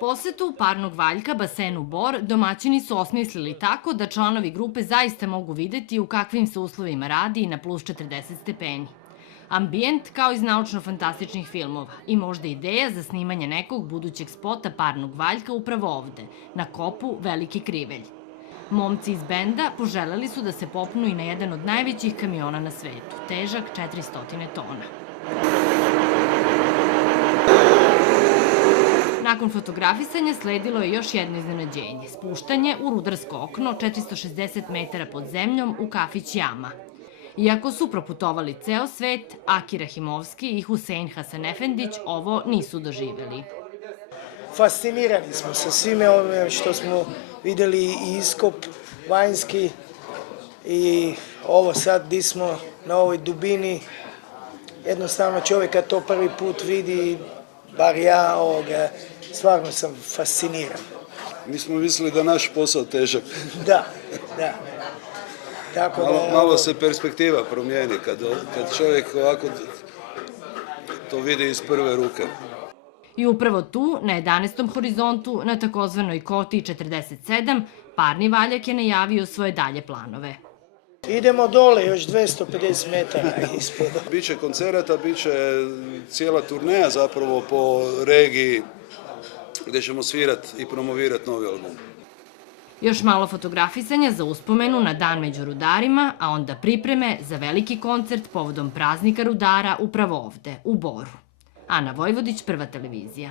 Posetu parnog valjka basenu Bor domaćini su osmislili tako da članovi grupe zaista mogu videti u kakvim se uslovima radi na plus 40 stepeni. Ambijent kao iz naučno-fantastičnih filmova i možda ideja za snimanje nekog budućeg spota parnog valjka upravo ovde, na kopu Veliki Krivelj. Momci iz benda poželeli su da se popnu i na jedan od najvećih kamiona na svetu, težak 400 tona. Nakon fotografisanja sledilo je još jedno iznenađenje, spuštanje u rudarsko okno 460 metara pod zemljom u kafić Jama. Iako su proputovali ceo svet, Aki Rahimovski i Husein Hasanefendić ovo nisu doživeli. Fascinirani smo sa svime ovime što smo videli i iskop vanjski i ovo sad gdje smo na ovoj dubini. Jednostavno čovjek kad to prvi put vidi, bar ja, stvarno sam fasciniran. Mi smo mislili da naš posao težak. Da. Malo se perspektiva promijeni kad čovjek ovako to vidi iz prve ruke. I upravo tu, na 11. horizontu, na takozvanoj koti 47, parni valjak je najavio svoje dalje planove. Idemo dole, još 250 metara ispod. Biće koncerata, biće cijela turneja zapravo po regiji gdje ćemo svirati i promovirati novi album. Još malo fotografisanja za uspomenu na Dan među rudarima, a onda pripreme za veliki koncert povodom praznika rudara upravo ovde, u Boru. Ana Vojvodić, Prva televizija.